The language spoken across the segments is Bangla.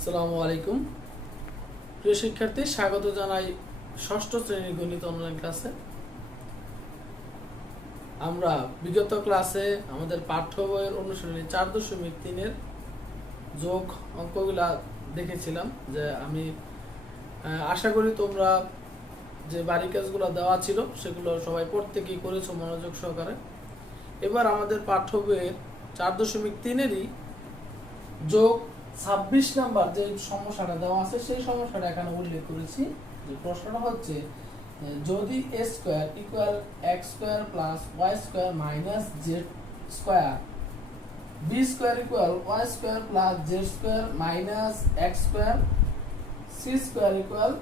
আসসালামু আলাইকুম প্রিয় শিক্ষার্থী, স্বাগত জানাই ষষ্ঠ শ্রেণীর গণিত অনলাইন ক্লাসে। আমরা বিগত ক্লাসে আমাদের পাঠ্য বইয়ের অনুশীলনী 4.3-এর যোগ অঙ্কগুলা দেখেছিলাম। যে আমি আশা করি তোমরা যে বাড়ি কাজগুলো দেওয়া ছিল সেগুলো সবাই প্রত্যেকেই করেছো মনোযোগ সহকারে। এবার আমাদের পাঠ্য বইয়ের 4.3-এরই যোগ 26 নাম্বার যে সমস্যাটা দেওয়া আছে সেই সমস্যাটা এখানে উল্লেখ করেছি। যে প্রশ্নটা হচ্ছে যদি a square equal x square plus y square minus z square, b square equal y square plus z square minus x square, c square equal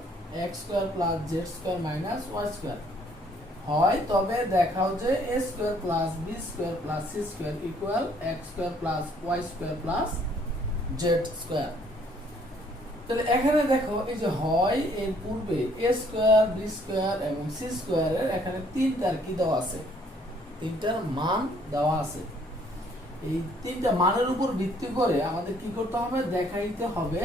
x square plus z square minus y square হয়, তবে দেখাও যে a square plus b square plus c square equal x square plus y square plus z square. তাহলে এখানে দেখো এই যে হয় এর পূর্বে a স্কয়ার b স্কয়ার এবং c স্কয়ারের এখানে তিনটার কি দেওয়া আছে, তিনটার মান দেওয়া আছে। এই তিনটা মানের উপর ভিত্তি করে আমাদের কি করতে হবে, দেখাইতে হবে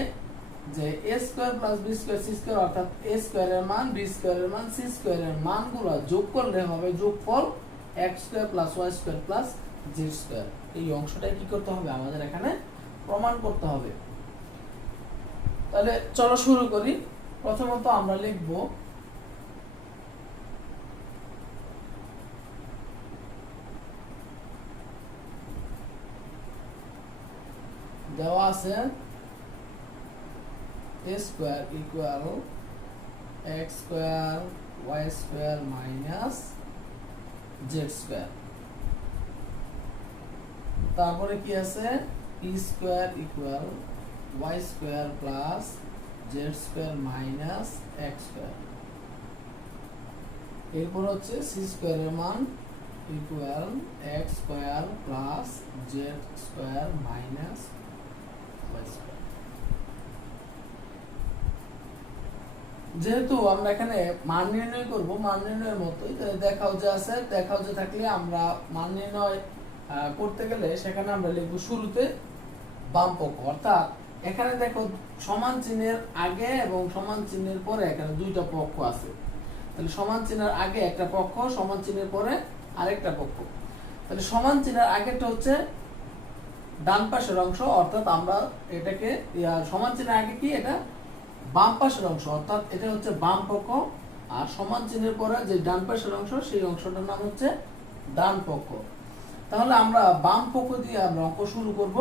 যে a square plus b square c square অর্থাৎ a স্কয়ারের মান b স্কয়ারের মান c স্কয়ারের মানগুলো যোগ করলে হবে যোগফল x square plus y square plus z square. এই অংশটাই কি করতে হবে, আমাদের এখানে প্রমাণ করতে হবে। তাহলে চলো শুরু করি। প্রথমত আমরা লিখব দেওয়া আছে a square equal x square y square minus z square. তারপরে কি আছে p square equal y square plus z square minus x square. এরপর হচ্ছে c স্কয়ারের মান equal x square plus z square minus y square. যেহেতু আমরা এখানে মান নির্ণয় করব, মান নির্ণয়ের মতোই দেখাও যে আছে, দেখাও যে থাকলে আমরা মান নির্ণয় করতে গেলে সেখানে আমরা লিখব শুরুতে বাম পক্ষ। অর্থাৎ এখানে দেখো সমান চিহ্নের আগে এবং সমান চিহ্নের পরে এখানে দুইটা পক্ষ আছে। তাহলে সমান চিহ্নের আগে একটা পক্ষ, সমান চিহ্নের পরে আরেকটা পক্ষ। তাহলে সমান চিহ্নের আগেরটা হচ্ছে ডান পাশের অংশ, অর্থাৎ আমরা এটাকে সমান চিহ্নের আগে কি এটা বাম পাশের অংশ, অর্থাৎ এটা হচ্ছে বাম পক্ষ। আর সমান চিহ্নের পরে যে ডান পাশের অংশ সেই অংশটার নাম হচ্ছে ডান পক্ষ। তাহলে আমরা বাম পক্ষ দিয়ে আমরা অঙ্ক শুরু করব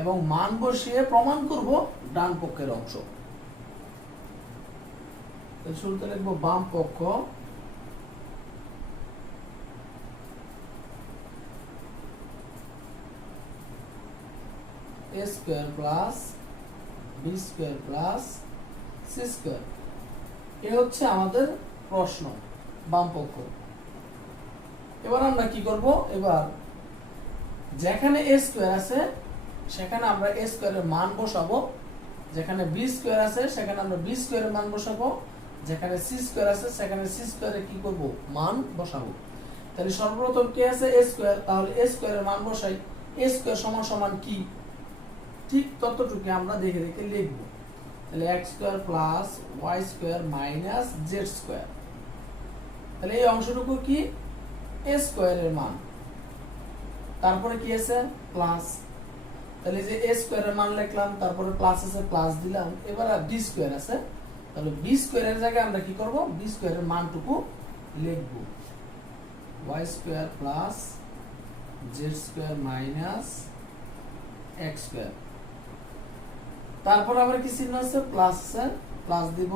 এবং মান বসিয়ে প্রমাণ করব ডান পক্ষের অংশ। শুরুতে লিখব বাম পক্ষ a square plus b square plus c square. এই হচ্ছে আমাদের প্রশ্ন বাম পক্ষ। এবার আমরা কি করব, এবার যেখানে a স্কয়ার আছে সেখানে আমরা a স্কয়ারের মান বসাবো, যেখানে b স্কয়ার আছে সেখানে আমরা b স্কয়ারের মান বসাবো, যেখানে c স্কয়ার আছে সেখানে c স্কয়ারের কি করব, মান বসাবো। তাহলে সর্বপ্রথম কি আছে a স্কয়ার, তাহলে a স্কয়ারের মান বসাই। a স্কয়ার সমান সমান কি, ঠিক ততটুকু আমরা দেখে দেখে লিখব। তাহলে x square plus y square minus z square. তাহলে এই অংশটুকু কি a স্কয়ারের মান, তারপরে কি আছে প্লাস। তাহলে যে a স্কয়ারের মান লিখলাম, তারপরে প্লাস আছে প্লাস দিলাম। এবার b স্কয়ার আছে, তাহলে b স্কয়ারের জায়গায় আমরা কি করব, b স্কয়ারের মানটুকু লিখব y square plus z square minus x square. তারপর আবার কি চিহ্ন আছে প্লাস আছে, প্লাস দিব।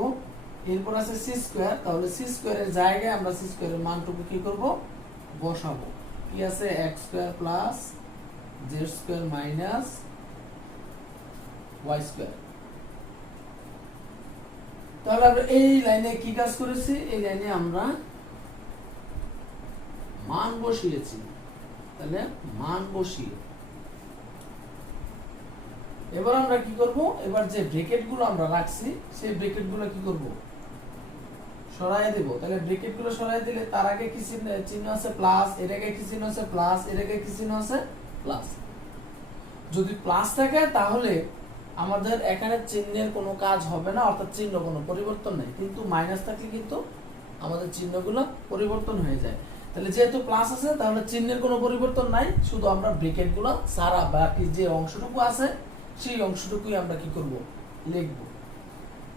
এরপর আছে c স্কয়ার, তাহলে c স্কয়ারের জায়গায় আমরা c স্কয়ারের মানটুকু কি করব, বসাবো। কি আছে x square plus z square minus y square. তাহলে আমরা এই লাইনে কি কাজ করেছি, এই লাইনে আমরা মান বসিয়েছি। তাহলে মান বসিয়ে এবার আমরা কি করব, এবার যে ব্র্যাকেট গুলো আমরা রাখছি সেই ব্র্যাকেট গুলো কি করব, সরাই দেব। তাহলে ব্র্যাকেট গুলো সরাই দিলে তার আগে কি চিহ্ন আছে প্লাস, এর আগে কি চিহ্ন আছে প্লাস, এর আগে কি চিহ্ন আছে প্লাস। যদি প্লাস থাকে তাহলে আমাদের এখানে চিহ্নের কোনো কাজ হবে না, অর্থাৎ চিহ্ন কোনো পরিবর্তন নেই, কিন্তু মাইনাস থাকলে কিন্তু আমাদের চিহ্নগুলো পরিবর্তন হয়ে যায়। তাহলে যেহেতু প্লাস আছে তাহলে চিহ্নের কোনো পরিবর্তন নাই, শুধু আমরা ব্র্যাকেটগুলো সারা বাকি যে অংশটুকু আছে সেই অংশটুকুই আমরা কি করব, লিখব।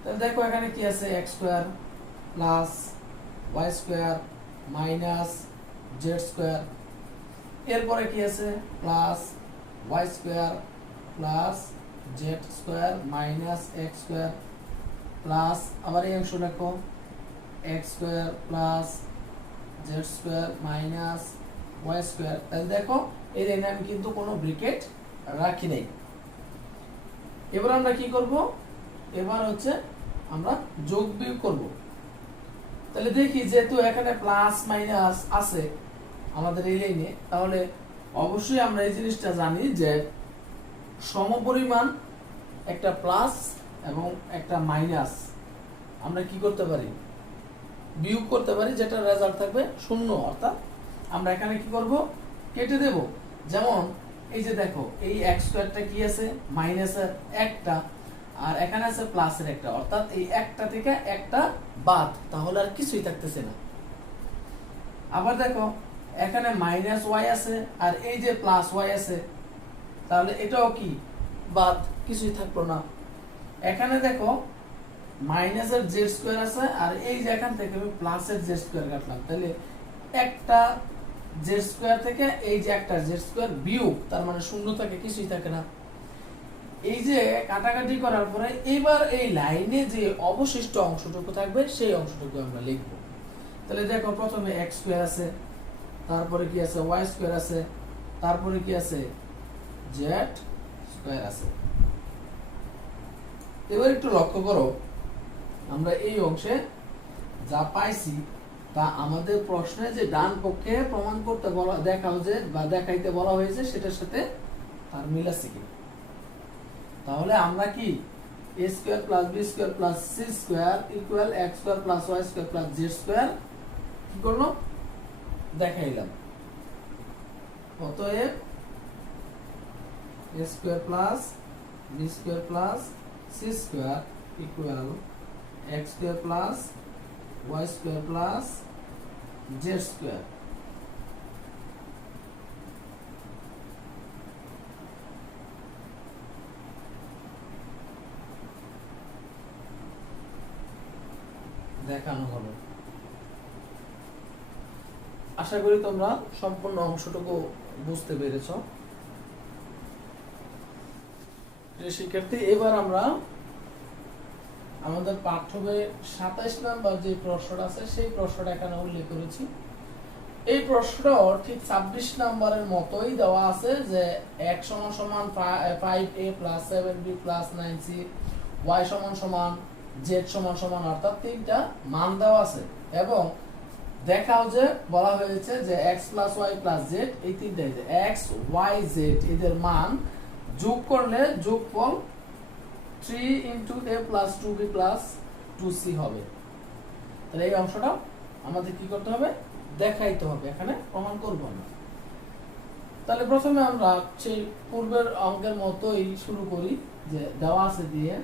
তাহলে দেখো এখানে কি আছে, x square plus y square minus z square, এরপরে কি আছে plus y square plus z square minus x square plus আবার এই অংশ লেখো x square plus z square minus y square. তাহলে দেখো এই লাইনে আমি কিন্তু কোনো ব্র্যাকেট রাখি নাই। এবার আমরা কি করব, এবার হচ্ছে আমরা যোগ বিয়োগ করব। তাহলে দেখি যেহেতু এখানে প্লাস মাইনাস আছে আমাদের এই লাইনে, তাহলে অবশ্যই আমরা এই জিনিসটা জানি যে সমপরিমাণ একটা প্লাস এবং একটা মাইনাস আমরা কি করতে পারি, বিয়োগ করতে পারি, যেটা রেজাল্ট থাকবে শূন্য। অর্থাৎ আমরা এখানে কি করব, কেটে দেব। যেমন এই যে দেখো এই এক্স স্কয়ারটা কি আছে, মাইনাসের একটা, আর এখানে আছে প্লাসের একটা, অর্থাৎ এই একটা থেকে একটা বাদ, তাহলে আর কিছুই থাকতেছে না। আবার দেখো এখানে মাইনাস ওয়াই আছে আর এই যে প্লাস ওয়াই আছে, তাহলে এটাও কি বাদ, কিছুই থাকলো না। এখানে দেখো মাইনাসের জেড স্কোয়ার আছে আর এই যে এখান থেকে আমি প্লাসের জেড স্কোয়ার কাটলাম, তাহলে একটা জেড স্কোয়ার থেকে এই যে একটা জেড স্কোয়ার বিয়োগ, তার মানে শূন্য থাকে, কিছুই থাকে না। এই যে কাটাকাটি করার পরে এবার এই লাইনে যে অবশিষ্ট অংশটুকু থাকবে সেই অংশটুকু আমরা লিখব। তাহলে দেখো প্রথমে এক্স স্কোয়ার আছে, তারপরে কি আছে ওয়াই স্কোয়ার আছে, তারপরে কি আছে জেড স্কোয়ার আছে। এবার একটু লক্ষ্য করো, আমরা এই অংশে যা পাইছি তা আমাদের প্রশ্নে যে ডান পক্ষে প্রমাণ করতে বলা দেখাও যে বা দেখাইতে বলা হয়েছে সেটার সাথে তার মিল আছে কি। তাহলে আমরা কি a square plus b square plus c square equal x square plus y square plus z square কি করলো, দেখাইলাম। অতএব a square plus b square plus c square equal x square plus y square plus z square. দেখানো হলো। আশা করি তোমরা সম্পূর্ণ অংশটুকু বুঝতে পেরেছো। শিক্ষার্থী, এবার আমরা আমাদের পাঠ্য বইয়ের 27 নাম্বার যে প্রশ্নটা আছে সেই প্রশ্নটা এখানে উল্লেখ করেছি। এই প্রশ্ন ঠিক 26 নাম্বারের মতোই দেওয়া আছে যে x সমান 5a plus 7b plus 9c, y সমান z সমান অর্থাৎ তিনটা মান দেওয়া আছে এবং দেখাও যে বলা হয়েছে যে x plus y plus z এই তিনটাই যে x y z এদের মান যোগ করলে যোগফল 3 into a plus 2b plus 2c হবে। তাহলে এই অংশটা আমাদের কি করতে হবে, দেখাইতে হবে, এখানে প্রমাণ করব না। তাহলে প্রথমে আমরা সেই পূর্বের অঙ্কের মতোই শুরু করি, যে দেওয়া আছে দিয়ে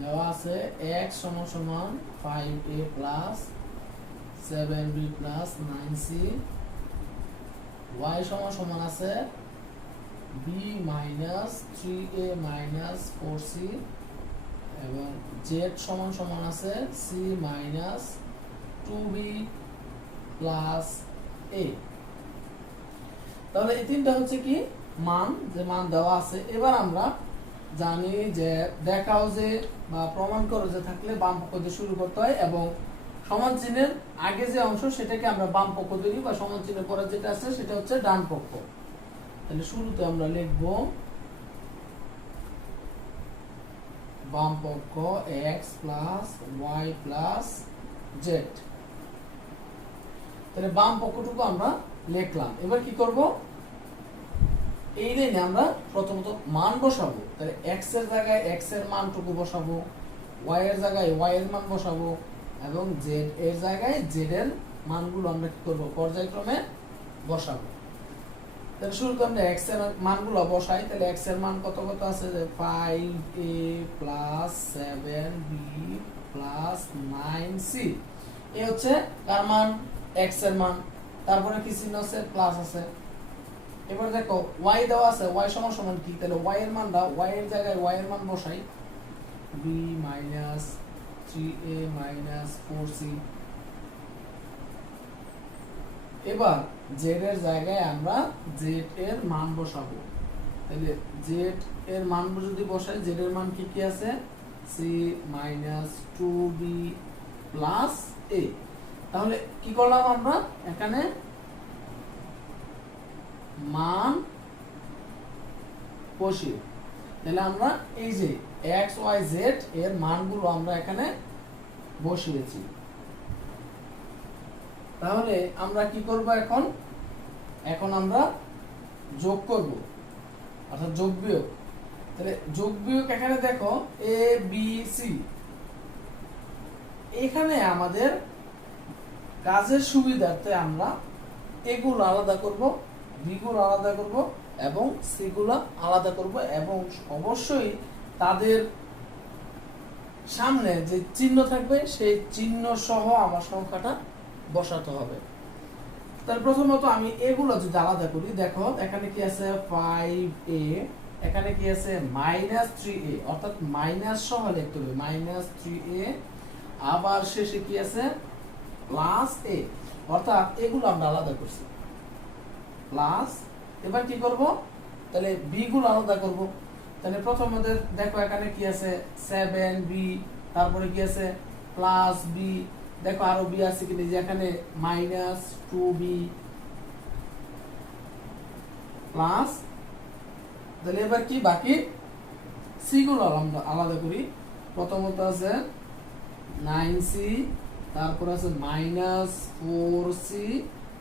দেওয়া আছে x সমান 5a plus 7b plus 9c, y সমান আছে b minus 3a minus 4c এবং z সমান আছে c minus 2b plus a। তাহলে এই তিনটা হচ্ছে কি মান, যে মান দেওয়া আছে। এবার আমরা জানি যে দেখাও যে বা প্রমাণ করো যে থাকলে বাম পক্ষ দিয়ে শুরু করতে হয় এবং সমান চিহ্নের আগে যে অংশ সেটাকে আমরা বাম পক্ষ ধরি বা সমান চিহ্নের পরে যেটা আছে সেটা হচ্ছে ডান পক্ষ। তাহলে শুরুতে আমরা লিখব বাম পক্ষ x plus y plus z। তাহলে বাম পক্ষটুকু আমরা লিখলাম। এবার কি করব, এই লাইনে আমরা প্রথমত মান বসাবো। তাহলে x এর জায়গায় x এর মানটুকু বসাবো, y এর জায়গায় y এর মান বসাবো এবং z এর জায়গায় z এর মানগুলো আমরা কি করব, পর্যায়ক্রমে বসাবো। তাহলে শুরুতে আমরা x এর মানগুলো বসাই। তাহলে x এর মান কত কত আছে, যে 5a plus 7b plus 9c, এই হচ্ছে কার মান, x এর মান। তারপরে কি চিহ্ন আছে, প্লাস আছে। এবার দেখো y দেওয়া আছে, y সমান সমান কি, তাহলে y এর মানটা y এর জায়গায় y এর মান বসাই, b minus 3a minus 4c। এবার z এর জায়গায় আমরা z এর মান বসাবো। তাহলে z এর মান যদি বসাই, z এর মান কি কি আছে, c minus 2b plus a। তাহলে কি করলাম আমরা, এখানে মান বসিয়ে, তাহলে আমরা এই যে x y z এর মানগুলো আমরা এখানে বসিয়েছি। তাহলে আমরা কি করব, এখন আমরা যোগ করব, অর্থাৎ যোগ বিয়োগ। তাহলে যোগ বিয়োগ এখানে দেখো a b c, এখানে আমাদের কাজের সুবিধার্থে আমরা এগুলো আলাদা করব, বি গুলো আলাদা করব এবং সি গুলো আলাদা করব, এবং অবশ্যই তাদের সামনে যে চিহ্ন থাকবে সেই চিহ্ন সহ আমার সংখ্যাটা বসাতে হবে। তাহলে প্রথমত আমি এগুলো যদি আলাদা করি, দেখো এখানে কি আছে 5a, এখানে কি আছে -3a, অর্থাৎ মাইনাস সহ লিখতে হবে, -3a, আবার শেষে কি আছে প্লাস a, অর্থাৎ এগুলো আমরা আলাদা করছি প্লাস। এবার কি করব, তাহলে b গুলো আলাদা করব। তাহলে প্রথমত দেখো এখানে কি আছে 7b, তারপরে কি আছে প্লাস b, দেখো আরো b আছে কি, যে এখানে -2b প্লাস। তাহলে এবার কি বাকি c গুলো আমরা আলাদা করি। প্রথমত আছে 9c, তারপর আছে -4c,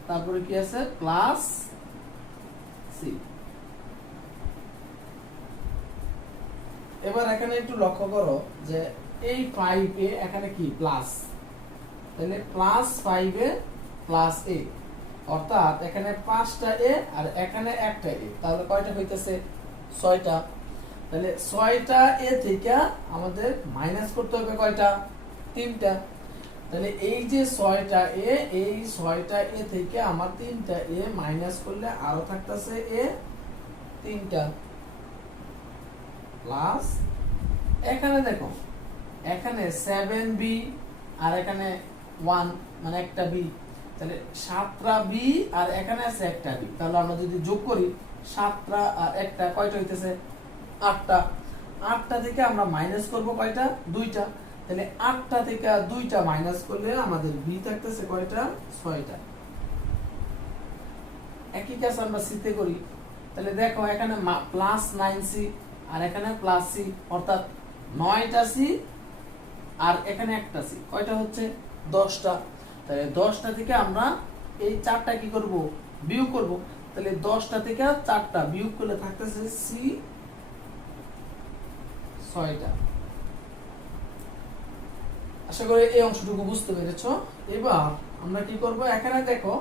তারপরে কি আছে প্লাস c। এবার এখানে একটু লক্ষ্য করো যে এই 5a এখানে কি প্লাস, তাহলে প্লাস 5a প্লাস a, অর্থাৎ এখানে 5টা a আর এখানে একটা a, তাহলে কয়টা হইতেছে 6টা। তাহলে 6টা a থেকে আমাদের মাইনাস করতে হবে কয়টা, 3টা। তাহলে এই যে 6টা a, এই 6টা a থেকে আমার 3টা a মাইনাস করলে আরো থাকতেছে a 3টা প্লাস। এখানে দেখো এখানে 7b আর এখানে 1 মানে একটা b, তাহলে 7টা b আর এখানে আছে একটা b, তাহলে আমরা যদি যোগ করি 7টা আর একটা কয়টা হইতেছে 8টা। 8টা থেকে আমরা মাইনাস করব কয়টা, 2টা। তাহলে 8টা থেকে 2টা মাইনাস করলে আমাদের b থাকতেছে কয়টা, 6টা। একই কাজ আমরা c তে করি। তাহলে দেখো এখানে প্লাস 9c আর এখানে প্লাস c, অর্থাৎ 9টা c আর এখানে একটা c, কয়টা হচ্ছে 10টা। তাহলে 10টা থেকে আমরা এই 4টা কি করব, বিয়োগ করব। তাহলে 10টা থেকে 4টা বিয়োগ করলে থাকতেছে c 6টা। আশা করি এই অংশটুকু বুঝতে পেরেছো। এবার আমরা কি করব, এখানে দেখো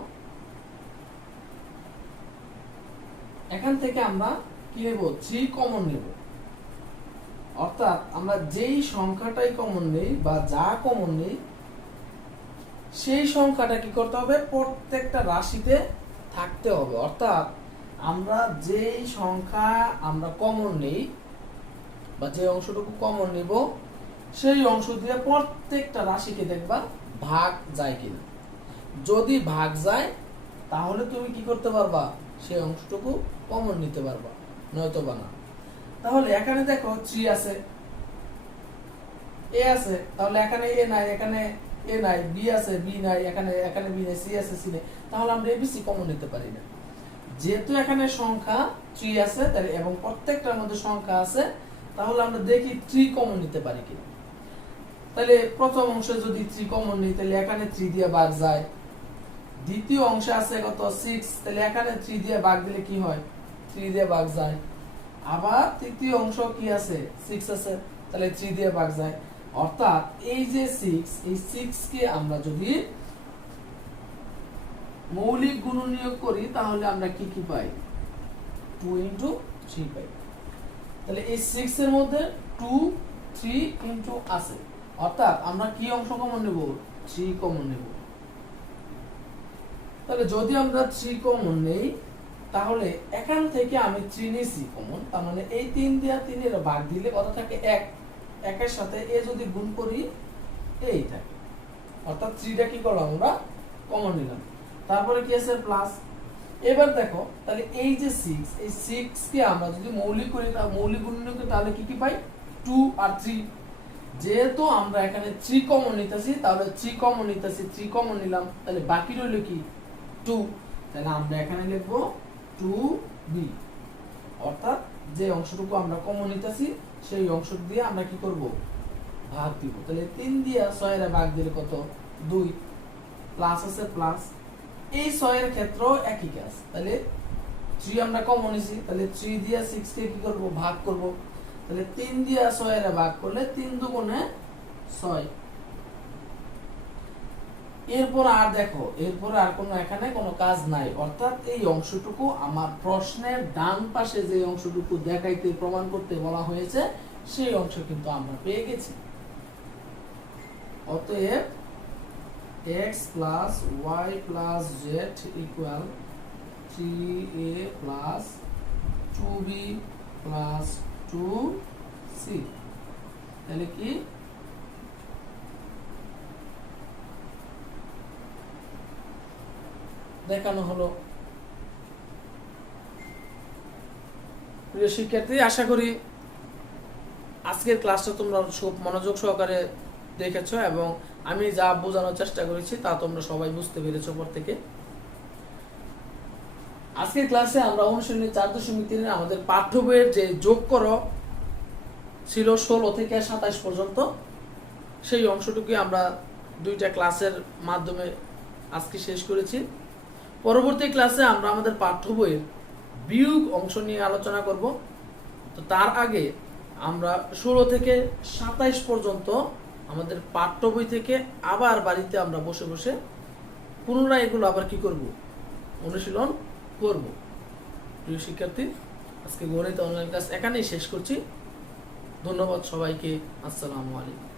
এখান থেকে আমরা কি নেব, 3 কমন নেব, অর্থাৎ আমরা যেই সংখ্যাটাই কমন নেই বা যা কমন নেই সেই সংখ্যাটা কি করতে হবে, প্রত্যেকটা রাশিতে থাকতে হবে। অর্থাৎ আমরা যেই সংখ্যা আমরা কমন নেই বা যে অংশটুকু কমন নিব সেই অংশ দিয়ে প্রত্যেকটা রাশিকে দেখবা ভাগ যায় কিনা। যদি ভাগ যায় তাহলে তুমি কি করতে পারবা, সেই অংশটুকু কমন নিতে পারবা, নয়তো বা না। তাহলে এখানে দেখো 3 আছে, a আছে, তাহলে এখানে a নাই, এখানে a নাই, b আছে, b নাই, এখানে b নাই, c আছে, c নাই, তাহলে আমরা abc কমন নিতে পারি না। যেহেতু এখানে সংখ্যা 3 আছে তাহলে এবং প্রত্যেকটার মধ্যে সংখ্যা আছে, তাহলে আমরা দেখি 3 কমন নিতে পারি কিনা। তাহলে প্রথম অংশে যদি 3 কমন নিই তাহলে এখানে 3 দিয়ে ভাগ যায়। দ্বিতীয় অংশে আছে কত 6, তাহলে এখানে 3 দিয়ে ভাগ দিলে কি হয়, 3 দিয়ে ভাগ যায়। আবার তৃতীয় অংশ কি আছে 6 আছে, তাহলে 3 দিয়ে ভাগ যায়। অর্থাৎ এই যে 6, এই 6 কে আমরা যদি মৌলিক গুণনীয়ক করি তাহলে আমরা কি কি পাই, 2 ইন্টু 3 পাই। তাহলে এই 6 এর মধ্যে 2 3 ইন্টু আছে, অর্থাৎ আমরা কি অংশ কমন নেব? 3 কমন নেব। তাহলে যদি আমরা 3 কমন নেই, তাহলে এখান থেকে আমি 3 নিয়েছি কমন, তার মানে এই 3 দিয়ে 3 এর ভাগ দিলে কত থাকে? 1। 1 এর সাথে এ যদি গুণ করি এই থাকে, অর্থাৎ 3টা কি করলাম আমরা? কমন নিলাম। তারপরে কি আছে? প্লাস। এবার দেখো, তাহলে এই যে 6, এই 6 কে আমরা যদি মৌলিক করি, মৌলিক গুণনীয় করি, তাহলে কি কি পাই? 2 আর 3। যেহেতু আমরা এখানে 3 কমন নিতেছি, তাহলে 3 কমন নিতেছি, 3 কমন নিলাম, তাহলে বাকি রইল কি? 2। তাহলে আমরা এখানে লিখব 2b, অর্থাৎ যে অংশটুকু আমরা কমন নিতেছি সেই অংশ দিয়ে আমরা কি করব? ভাগ দিব। তাহলে 3 দিয়ে 6 এর ভাগ দিলে কত? 2। প্লাস আছে প্লাস। এই 6 এর ক্ষেত্রেও একই কাজ। তাহলে 3 আমরা কমন নিছি, তাহলে 3 দিয়ে 6 কে কি করব? ভাগ করব। তাহলে 3 দিয়ে 6 এর ভাগ করলে 3 দুগুণে 6। এরপর আর দেখো, এরপর আর কোনো এখানে কোনো কাজ নাই, অর্থাৎ এই অংশটুকু আমার প্রশ্নের ডান পাশে যে অংশটুকু দেখাইতে প্রমাণ করতে বলা হয়েছে সেই অংশ কিন্তু আমরা পেয়ে গেছি। অতএব x plus y plus z equal 3a plus 2b plus 2c। তাহলে কি? দেখানো হলো। প্রিয় শিক্ষার্থী, আশা করি আজকের ক্লাসটা তোমরা খুব মনোযোগ সহকারে দেখেছো এবং আমি যা বোঝানোর চেষ্টা করেছি তা তোমরা সবাই বুঝতে পেরেছো পর থেকে। আজকের ক্লাসে আমরা অনুশীলনী 4.3 আমাদের পাঠ্য বইয়ের যে যোগ করো ছিল 16 থেকে 27 পর্যন্ত, সেই অংশটুকু আমরা 2টা ক্লাসের মাধ্যমে আজকে শেষ করেছি। পরবর্তী ক্লাসে আমরা আমাদের পাঠ্য বইয়ের বিয়োগ অংশ নিয়ে আলোচনা করব। তো তার আগে আমরা 16 থেকে 27 পর্যন্ত আমাদের পাঠ্য বই থেকে আবার বাড়িতে আমরা বসে বসে পুনরায় এগুলো আবার কি করব? অনুশীলন করব। প্রিয় শিক্ষার্থী, আজকে গণিত অনলাইন ক্লাস এখানেই শেষ করছি। ধন্যবাদ সবাইকে। আসসালামু আলাইকুম।